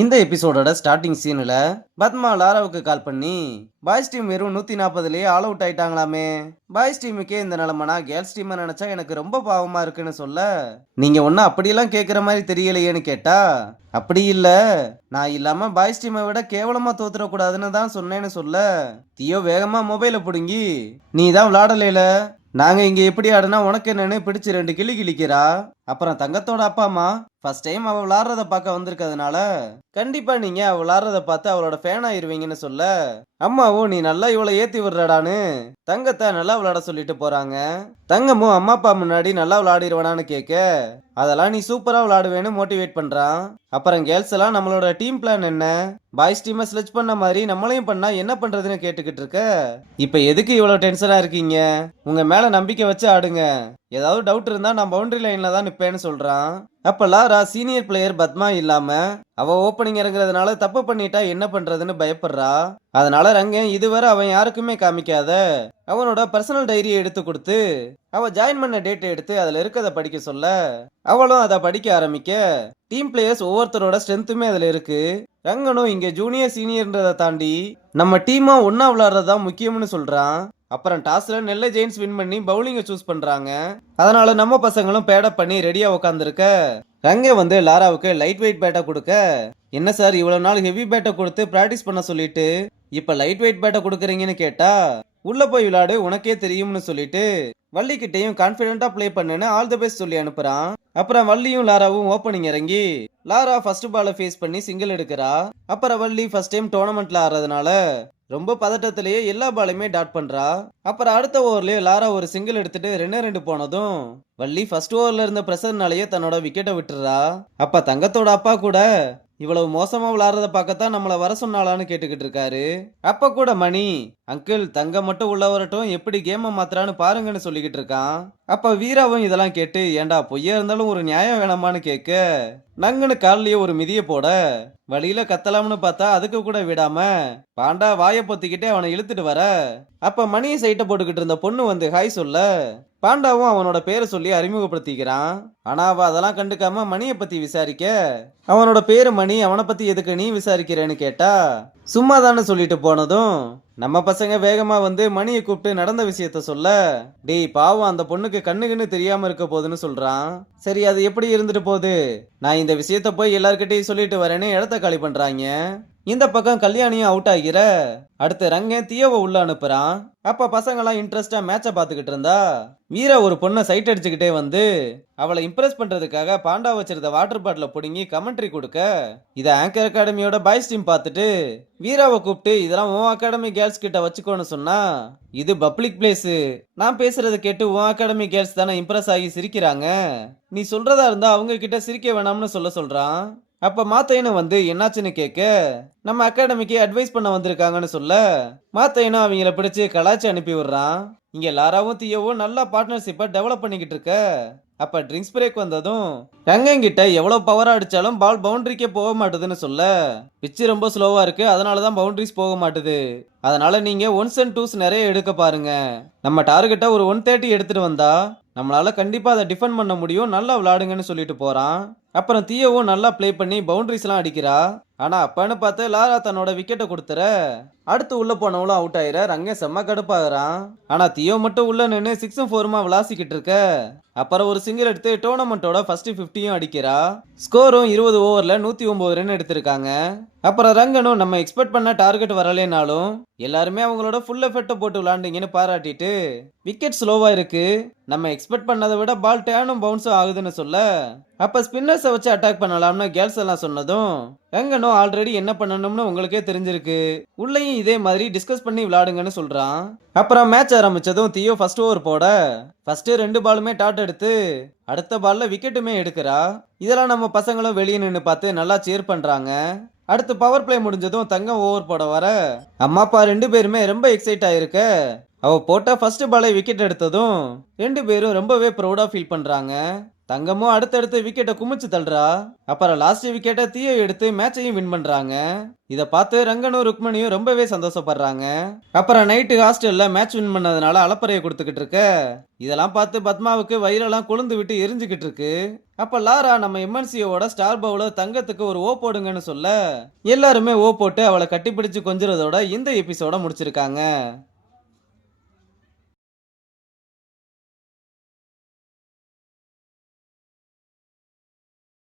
இந்த எபிசோடோட ஸ்டார்டிங் சீன்ல பத்மா லாராவுக்கு கால் பண்ணி பாய்ஸ் டீம் வெறும் 140லயே ஆல் அவுட் ஆயிட்டாங்களாமே. பாய்ஸ் டீமுக்கே இந்த நிலைமைனா கேர்ள்ஸ் டீம் நினைச்சா எனக்கு ரொம்ப பாவமா இருக்குன்னு சொல்ல, நீங்க ஒன்னும் அப்படியெல்லாம் கேட்குற மாதிரி தெரியலையேன்னு கேட்டா, அப்படி இல்ல, நான் இல்லாம பாய்ஸ் டீமை விட கேவலமா தோத்துடக்கூடாதுன்னு தான் சொன்னேன்னு சொல்ல, தியோ வேகமா மொபைலை பிடுங்கி, நீ தான் விளாடலைல, நாங்க இங்க எப்படி ஆடுனா உனக்கு என்னன்னு பிடிச்சு 2 கிளி கிளிக்கிறா. அப்புறம் தங்கத்தோட அப்பா அம்மா ஃபர்ஸ்ட் டைம் அவ விளாடுறத பார்க்க வந்திருக்கிறதுனால கண்டிப்பா நீங்க அவ விளாடுறத பார்த்து அவளோட ஃபேன் ஆயிருவீங்கன்னு சொல்ல, அம்மாவும் நீ நல்லா இவளை ஏத்தி விடுறடான்னு தங்கத்தை நல்லா விளையாட சொல்லிட்டு போறாங்க. தங்கமும் அம்மா அப்பா முன்னாடி நல்லா விளையாடிடுவானான்னு கேட்க, அதெல்லாம் நீ சூப்பரா விளையாடுவேன்னு மோட்டிவேட் பண்றான். அப்புறம் கேர்ள்ஸ் எல்லாம் நம்மளோட டீம் பிளான் என்ன, பாய்ஸ் டீமை ஸ்லெச் பண்ண மாதிரி நம்மளையும் பண்ணா என்ன பண்றதுன்னு கேட்டுக்கிட்டு இருக்க, இப்ப எதுக்கு இவ்வளவு டென்ஷனா இருக்கீங்க, உங்க மேல நம்பிக்கை வச்சு ஆடுங்க, ஏதாவது டவுட் இருந்தா நான் பவுண்டரி லைன்ல தான் நிப்பேன்னு சொல்றான். அப்ப லாரா சீனியர் பிளேயர் பத்மா இல்லாம அவ ஓப்பனிங் இறங்குறதுனால தப்பு பண்ணிட்டா என்ன பண்றதுன்னு பயப்படுறா. அதனால ரங்கன் இதுவரை அவன் யாருக்குமே காமிக்காத அவனோட பர்சனல் டைரியை எடுத்து கொடுத்து அவ ஜாயின் பண்ண டேட் எடுத்து அதுல இருக்கத படிக்க சொல்ல, அவளும் அதை படிக்க ஆரம்பிக்க, டீம் பிளேயர்ஸ் ஒவ்வொருத்தரோட ஸ்ட்ரென்த்துமே அதுல இருக்கு. ரங்கனும் இங்க ஜூனியர் சீனியர்ன்றதை தாண்டி நம்ம டீமா ஒன்னா விளையாடுறதா முக்கியம்னு சொல்றான். அப்புறம் டாஸ்ல நெல்லை ஜெயின்ஸ் வின் பண்ணி பவுலிங்கை சூஸ் பண்றாங்க. அதனால நம்ம பசங்களும் பேடப் பண்ணி ரெடியா உட்காந்துருக்க, ரங்க வந்து லாராவுக்கு லைட் வெயிட் பேட்டை கொடுக்க, என்ன சார் இவ்வளவு நாள் ஹெவி பேட்டை கொடுத்து பிராக்டிஸ் பண்ண சொல்லிட்டு இப்ப லைட் வெயிட் பேட்டை கொடுக்குறீங்கன்னு கேட்டா, உள்ள போய் விளையாடு உனக்கே தெரியும்னு சொல்லிட்டு வள்ளிக்கிட்டையும் கான்பிடென்டா பிளே பண்ணுன்னு ஆல் தி பெஸ்ட் சொல்லி அனுப்புறான். அப்புறம் வள்ளியும் லாராவும் ஓப்பனிங் இறங்கி லாரா ஃபர்ஸ்ட் பாலை ஃபேஸ் பண்ணி சிங்கிள் எடுக்கிறா. அப்புறம் வள்ளி ஃபர்ஸ்ட் டைம் டோர்னமெண்ட்ல ஆடுறதுனால ரொம்ப பதட்டத்திலேயே எல்லா பாலையுமே டாட் பண்றா. அப்புறம் அடுத்த ஓவர்லயே லாரா ஒரு சிங்கிள் எடுத்துட்டு 2 போனதும் வள்ளி ஃபர்ஸ்ட் ஓவர்ல இருந்த பிரஷர்னாலேயே தன்னோட விக்கெட்டை விட்டுறா. அப்ப தங்கத்தோட அப்பா கூட இவ்வளவு மோசமா விளையாடுறத பார்க்கத்தான் நம்மள வர சொன்னாலான்னு கேட்டுக்கிட்டு இருக்காரு. அப்ப கூட மணி, அங்கிள் தங்க மட்டும் உள்ள வரட்டும் எப்படி கேம மாத்துறான்னு பாருங்கன்னு சொல்லிக்கிட்டு இருக்கான். அப்ப வீராவும் இதெல்லாம் கேட்டு, ஏண்டா பொய்யா இருந்தாலும் ஒரு நியாயம் வேணாமான்னு கேட்க, நங்குன்னு கால்லயே ஒரு மிதிய போட வழியில கத்தலாம்னு பார்த்தா அதுக்கு கூட விடாம பாண்டா வாயை பொத்திக்கிட்டே அவனை இழுத்துட்டு வர, அப்ப மணியை சைட்டை போட்டுக்கிட்டு இருந்த பொண்ணு வந்து ஹாய் சொல்ல, பாண்டாவும் அவனோட பேரை சொல்லி அறிமுகப்படுத்திக்கிறான். ஆனா அவ அதெல்லாம் கண்டுக்காம மணியை பத்தி விசாரிக்க, அவனோட பேரு மணி, அவனை பத்தி எதுக்கு நீ விசாரிக்கிறேன்னு கேட்டா, சும்மா தானே சொல்லிட்டு போனதும் நம்ம பசங்க வேகமா வந்து மணியை கூப்பிட்டு நடந்த விஷயத்த சொல்ல, டேய் பாவம் அந்த பொண்ணுக்கு கண்ணுக்குன்னு தெரியாம இருக்க போகுதுன்னு சொல்றான். சரி அது எப்படி இருந்துட்டு போகுது, நான் இந்த விஷயத்த போய் எல்லார்கிட்டையும் சொல்லிட்டு வரேன்னு இடத்த காலி பண்றாங்க. இந்த பக்கம் கல்யாணியும் அவுட் ஆகிற, அடுத்து ரங்கன் தியோவை உள்ள அனுப்புறான். அப்ப பசங்கெல்லாம் இன்ட்ரெஸ்டா மேட்சை பார்த்துக்கிட்டு இருந்தா வீரா ஒரு பொண்ணை சைட் அடிச்சுக்கிட்டே வந்து அவளை இம்ப்ரெஸ் பண்றதுக்காக பாண்டா வச்சிருந்த வாட்டர் பாட்டில புடுங்கி கமெண்ட்ரி கொடுக்க, இதை ஆங்கர் அகாடமியோட பாய்ஸ் டீம் பார்த்துட்டு வீராவை கூப்பிட்டு இதெல்லாம் உன் அகாடமி கேர்ள்ஸ் கிட்ட வச்சுக்கோன்னு சொன்னா, இது பப்ளிக் பிளேஸ், நான் பேசுறதை கேட்டு உன் அகாடமி கேர்ள்ஸ் தானே இம்ப்ரெஸ் ஆகி சிரிக்கிறாங்க, நீ சொல்றதா இருந்தா அவங்க கிட்ட சிரிக்க வேணாம்னு சொல்றான். அப்ப மாத்தையனும் வந்து என்னாச்சுன்னு கேட்க, நம்ம அகாடமிக்கு அட்வைஸ் பண்ண வந்திருக்காங்கன்னு சொல்ல, மாத்தையனும் அவங்கள பிடிச்சு கலாச்சி அனுப்பி விடுறான். இங்க லாராவும் தியோவும் நல்லா பார்ட்னர்ஷிப்பை டெவலப் பண்ணிக்கிட்டு இருக்க, அப்ப ட்ரிங்க்ஸ் பிரேக் வந்ததும் ரங்கங்கிட்ட எவ்வளவு பவரா அடிச்சாலும் பால் பவுண்டரிக்கே போக மாட்டுதுன்னு சொல்ல, பிச்சு ரொம்ப ஸ்லோவா இருக்கு அதனாலதான் பவுண்டரிஸ் போக மாட்டுது, அதனால நீங்க 1s and 2s நிறைய எடுக்க பாருங்க, நம்ம டார்கெட்டை ஒரு 130 எடுத்துட்டு வந்தா நம்மளால கண்டிப்பா அதை டிஃபெண்ட் பண்ண முடியும், நல்லா விளையாடுங்கன்னு சொல்லிட்டு போறான். அப்புறம் தியோவும் நல்லா பிளே பண்ணி பவுண்டரிஸ் எல்லாம் அடிக்கிறா. ஆனா அப்பன்னு பார்த்து லாரா தன்னோட விக்கெட்டை கொடுத்துற, அடுத்து உள்ள போனவளும் அவுட் ஆயிர, ரங்க செம்ம கடுப்பாகிறான். ஆனா தியோ மட்டும் உள்ள நின்று 6ம் 4மா விளாசிக்கிட்டு இருக்க, அப்புறம் ஒரு சிங்கிள் எடுத்து டோர்னமெண்டோட ஃபர்ஸ்ட் 50யும் அடிக்கிறா. ஸ்கோரும் 20 ஓவர்ல 109 ரன் எடுத்திருக்காங்க. அப்புறம் ரங்கனும் நம்ம எக்ஸ்பெக்ட் பண்ண டார்கெட் வரலேனாலும் எல்லாருமே அவங்களோட ஃபுல் எஃபர்ட்டை போட்டு விளாண்டிங்கன்னு பாராட்டிட்டு, விக்கெட் ஸ்லோவா இருக்கு, நம்ம எக்ஸ்பெக்ட் பண்ணதை விட பால் டேனும் பவுன்ஸும் ஆகுதுன்னு சொல்ல, அப்ப ஸ்பின்னர்ஸை வச்சு அட்டாக் பண்ணலாம்னு கேர்ள்ஸ் எல்லாம் சொன்னதும் ரங்கனும் ஆல்ரெடி என்ன பண்ணணும்னு உங்களுக்கே தெரிஞ்சிருக்கு, உள்ளேயும் இதே மாதிரி டிஸ்கஸ் பண்ணி விளையாடுங்கன்னு சொல்றான். அப்புறம் மேட்ச் ஆரம்பிச்சதும் தியோ ஃபர்ஸ்ட் ஓவர் போட ஃபர்ஸ்ட் 2 பாலுமே டாட் எடுத்து அடுத்த பால்ல விக்கெட்டுமே எடுக்கிறா. இதெல்லாம் நம்ம பசங்களும் வெளியே நின்று பார்த்து நல்லா சேர் பண்றாங்க. அடுத்து பவர் பிளே முடிஞ்சதும் தங்கம் ஓவர் போட வர அம்மா அப்பா 2 பேருமே ரொம்ப எக்ஸைட் ஆயிருக்க, அவ போட்ட ஃபர்ஸ்ட் பாலை விக்கெட் எடுத்ததும் 2 பேரும் ரொம்பவே ப்ரௌடா ஃபீல் பண்றாங்க. தங்கமும் அடுத்தடுத்து விக்கெட்டை குமிச்சு தள்ளுறா. அப்புறம் லாஸ்ட் விக்கெட்டை தீயை எடுத்து மேட்சையும் வின் பண்றாங்க. இத பார்த்து ரங்கனும் ருக்மணியும் ரொம்பவே சந்தோஷப்படுறாங்க. அப்புறம் நைட்டு ஹாஸ்டல்ல மேட்ச் வின் பண்ணதுனால அலப்பறையை கொடுத்துக்கிட்டு இருக்க. இதெல்லாம் பார்த்து பத்மாவுக்கு வயிறெல்லாம் கொழுந்து விட்டு எரிஞ்சுக்கிட்டு இருக்கு. அப்ப லாரா நம்ம எம்என்சியோட ஸ்டார் பவுலர் தங்கத்துக்கு ஒரு ஓ போடுங்கன்னு சொல்ல எல்லாருமே ஓ போட்டு அவளை கட்டிப்பிடிச்சு கொஞ்சுறதோட இந்த எபிசோட முடிச்சிருக்காங்க.